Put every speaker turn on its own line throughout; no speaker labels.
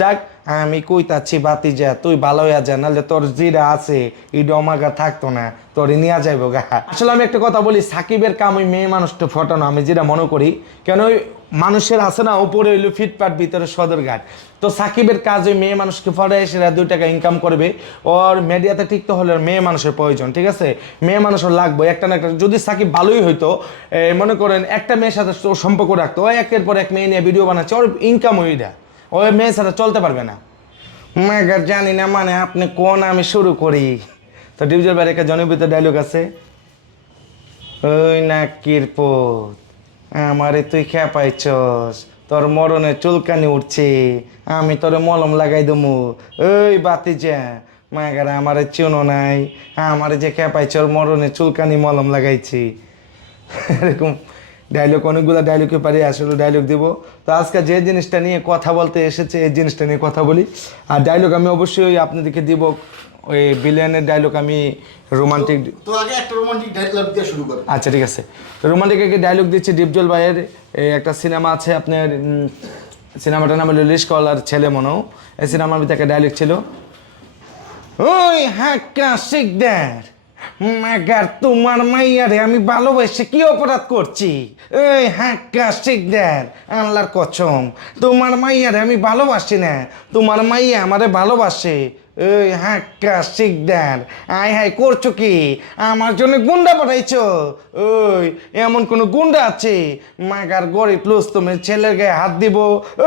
যাক, আমি কইতাছি বাতি যা, তুই ভালো হইয়া যা, নাহলে তোর জিরা আছে, ইডো আমাগা থাকতো না, তোর নিয়ে যাইবো গা। আসলে আমি একটা কথা বলি, সাকিবের কাম ওই মেয়ে মানুষটা ফটানো আমি যেটা মনে করি, কেন ওই মানুষের আছে না উপরে হইল ফিটপাট ভিতরে সদরঘাট। তো সাকিবের কাজ ওই মেয়ে মানুষকে ফটায় সেরা দুই টাকা ইনকাম করবে, ওর মিডিয়াতে ঠিক তো হলে মেয়ে মানুষের প্রয়োজন, ঠিক আছে? মেয়ে মানুষের লাগবে, একটা না একটা, যদি সাকিব ভালোই হইতো মনে করেন একটা মেয়ের সাথে সম্পর্ক রাখতো একের পর এক মেয়ে নিয়ে ভিডিও বানাচ্ছে, ওর ইনকাম ওইটা ওই মেয়ের সাথে চলতে পারবে না। মেগার জানি না মানে আপনি কোন আমি শুরু করি। তো ডিভিজল বাইরে একটা জনপ্রিয় ডায়লগ আছে। ওই না কিরপত আমারে তুই খেপাইছস তোর মরণে চুলকানি উঠছে আমি তোরে মলম লাগাই দমু ওই বাতি যা মাগারে আমারে চুনো নাই আমারে যে খেপাইছ ওর মরণে চুলকানি মলম লাগাইছি। এরকম ডায়লগ অনেকগুলো ডায়লগে পারি আসলে ডায়লগ দিব। তো আজকে যে জিনিসটা নিয়ে কথা বলতে এসেছে এই জিনিসটা নিয়ে কথা বলি। আর ডায়লগ আমি অবশ্যই আপনাদেরকে দিব ওই বিলিয়নের ডায়লগ আমি রোমান্টিক
তো আগে একটা রোমান্টিক ডায়লগ দিয়ে শুরু কর।
আচ্ছা ঠিক আছে। তো রোমান্টিক একটা ডায়লগ দিচ্ছি? ডিপজল ভাইয়ের একটা সিনেমা আছে আপনার সিনেমাটার নাম হলো লিস্কল আর ছেলে মনো এই সিনেমার ভিতরে একটা ডায়লগ ছিল। ওই হাক্কা শিকদার মাগার তোমার মাইয়ারে আমি ভালোবেসে কি অপরাধ করছি? এই হাক্কা শিকদার আল্লাহর কচম। তোমার মাইয়ারে আমি ভালোবাসি না। তোমার মাইয়া আমারে ভালোবাসে। ওই হাক্কা শিকদার আয় হায়, করছ কি? আমার জন্য গুন্ডা পাঠাইছো। ওই, এমন কোনো গুন্ডা আছে? মাগার গরিব লুস তুমি ছেলের গায়ে হাত দিব।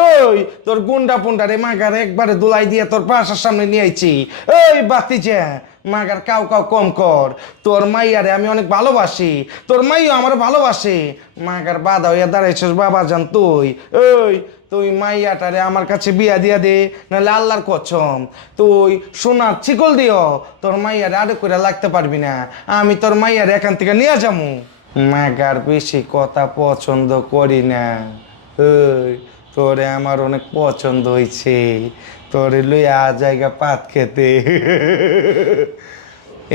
ওই, তোর গুন্ডা পুন্ডারে মাগার একবারে দোলাই দিয়ে তোর বাসার সামনে নিয়ে আইছি। ওই, বাতি যা, মাগার কাউ কাউ কম কর। তোর মাইয়ারে আমি অনেক ভালোবাসি। তোর মাইও আমার ভালোবাসে। মাগার বাধা হইয়া দাঁড়াইছিস, বাবা জান তুই। ওই তুই মাইয়াটারে আমার কাছে বিয়া দিয়া দে, নাহলে আল্লাহর কচম তুই সোনার চিকল দিও, তোর মাইয়ারে আরে করে লাগতে পারবি না। আমি তোর মাইয়ারে এখান থেকে নিয়ে যাব মাগার বেশি কথা পছন্দ করি না। তোরে আমার অনেক পছন্দ হয়েছে তোরে লইয়া জায়গা পাত খেতে।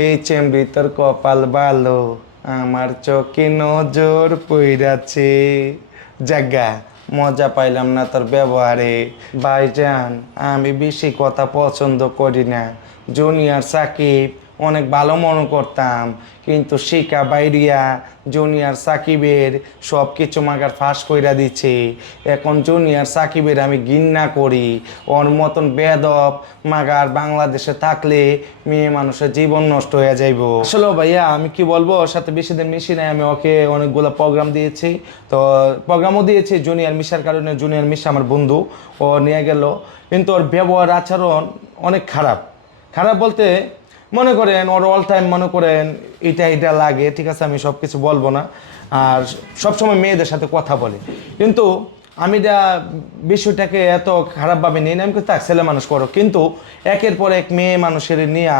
এই চেমড়ি তোর কপাল ভালো, আমার চোখে নজর পইরাছে। জাগা। মজা পাইলাম না তোর ব্যবহারে। ভাইজান আমি বেশি কথা পছন্দ করি না। জুনিয়র সাকিব অনেক ভালো মনে করতাম। কিন্তু শিকা, বাইরিয়া, জুনিয়র, সাকিবের সব কিছু মাগার ফাঁস কইরা দিচ্ছে এখন জুনিয়র, সাকিবের আমি ঘৃণা করি। ওর মতন বেদব মাগার বাংলাদেশে থাকলে মেয়ে মানুষের জীবন নষ্ট হয়ে যাইব। আসলে ভাইয়া, আমি কি বলব, ওর সাথে বেশি দিন মিশি নাই। আমি ওকে অনেকগুলো প্রোগ্রাম দিয়েছি। তো প্রোগ্রামও দিয়েছি, জুনিয়র মিশার কারণে জুনিয়র মিশা আমার বন্ধু। ও নিয়ে গেল। কিন্তু ওর ব্যবহার, আচরণ অনেক খারাপ। খারাপ বলতে মনে করেন ওর অল টাইম মনে করেন এটা এটা লাগে ঠিক আছে আমি সব কিছু বলব না। আর সবসময় মেয়েদের সাথে কথা বলে। কিন্তু আমি যা বিষয়টাকে এত খারাপভাবে নিই না আমি কিন্তু, ছেলে মানুষ করো। কিন্তু একের পর এক মেয়ে মানুষের নিয়ে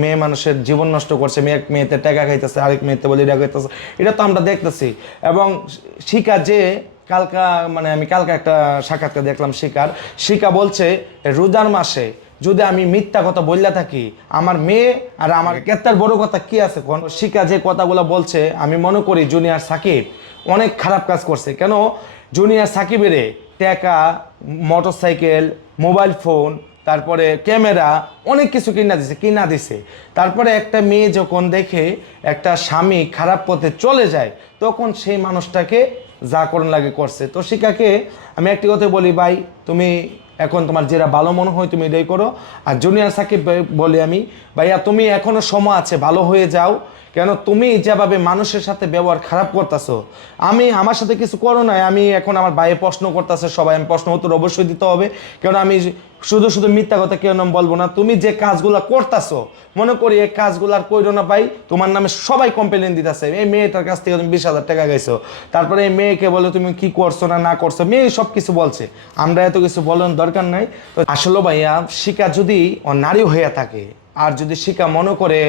মেয়ে মানুষের জীবন নষ্ট করছে মেয়ে এক মেয়েতে টাকা খাইতেছে আরেক মেয়েতে বলে এটা খাইতেছে এটা তো আমরা দেখতেছি। এবং শিকা যে কালকা মানে আমি কালকা একটা সাক্ষাৎকার দেখলাম শিকার শিকা বলছে রোজার মাসে যদি আমি মিথ্যা কথা বললে থাকি, আমার মেয়ে আর আমার কেতার বড় কথা কি আছে কোন? শিকা যে কথাগুলো বলছে, আমি মনে করি জুনিয়র সাকিব অনেক খারাপ কাজ করছে। কেন? জুনিয়র সাকিবেরে টাকা মোটর সাইকেল মোবাইল ফোন, তারপরে ক্যামেরা, অনেক কিছু কিনা দিছে কিনা দিছে। তারপরে একটা মেয়ে যখন দেখে একটা স্বামী খারাপ পথে চলে যায়, তখন সেই মানুষটাকে যা করণ লাগে করছে। তো শিকাকে আমি একটি কথা বলি, ভাই, তুমি এখন তোমার যেটা ভালো মনে হয় তুমি এটাই করো। আর জুনিয়র সাকিব বলে আমি, ভাইয়া, তুমি এখনও সময় আছে, ভালো হয়ে যাও। কেন তুমি যেভাবে মানুষের সাথে ব্যবহার খারাপ করতেছো, আমি আমার সাথে কিছু করো নাই। আমি এখন আমার বাইরে প্রশ্ন করতেছে, সবাই আমি প্রশ্ন উত্তর অবশ্যই দিতে হবে। কেন আমি শুধু শুধু মিথ্যা কথা কেউ নাম বলব না, তুমি যে কাজগুলো করতেছো, মনে করি এই কাজগুলো আর কইরো না পাই তোমার নামে সবাই কমপ্লেন দিতেছে, এই মেয়েটার কাছ থেকে তুমি বিশ হাজার টাকা গেছো তারপরে এই মেয়েকে বলে তুমি কি করছ না না করছ মেয়ে সব কিছু বলছে, আমরা এত কিছু বলার দরকার নাই। তো আসলে ভাইয়া, শিকা যদি নারী হয়ে থাকে, আর যদি শিকা মনে করে,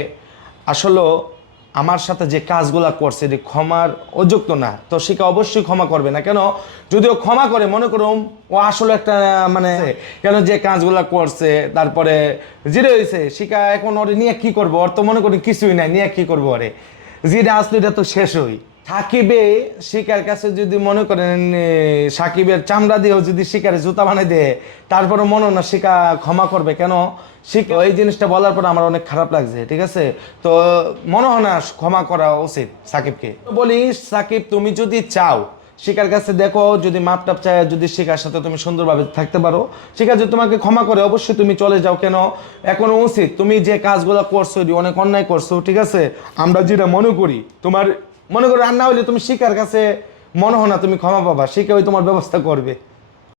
আসলে আমার সাথে যে কাজগুলো করছে এটি ক্ষমার অযোগ্য না। তো শিকা অবশ্যই ক্ষমা করবে না। কেন? যদিও ক্ষমা করে মনে করুন ও আসলে একটা মানে কেন যে কাজগুলো করছে তারপরে জিরে হয়েছে শিকা এখন ওরে নিয়ে কি করব? ওর তো মনে করি কিছুই নাই নিয়ে কি করব ওরে? জিরে আসলে এটা তো শেষ হই। থাকিবে শিকার কাছে যদি মনে করেন সাকিবের চামড়া দিয়েও যদি শিকারে জুতা বানিয়ে দেয় তারপরে মনে না শিকা ক্ষমা করবে কেন? শিক এই জিনিসটা বলার পর আমার অনেক খারাপ লাগছে, ঠিক আছে? তো মনে হয় না ক্ষমা করা উচিত সাকিবকে। বলি, সাকিব, তুমি যদি চাও, শিকার কাছে দেখো, যদি মাপ টাপ চায়, যদি শিকার সাথে তুমি সুন্দরভাবে থাকতে পারো শিকা যদি তোমাকে ক্ষমা করে, অবশ্যই তুমি চলে যাও কেন? এখন উচিত, তুমি যে কাজগুলো করছ অনেক অন্যায় করছ, ঠিক আছে? আমরা যেটা মনে করি, তোমার মনে করো রান্না হইলে তুমি শিকার কাছে মনে হয় না তুমি ক্ষমা পাবা শিকা ওই তোমার ব্যবস্থা করবে।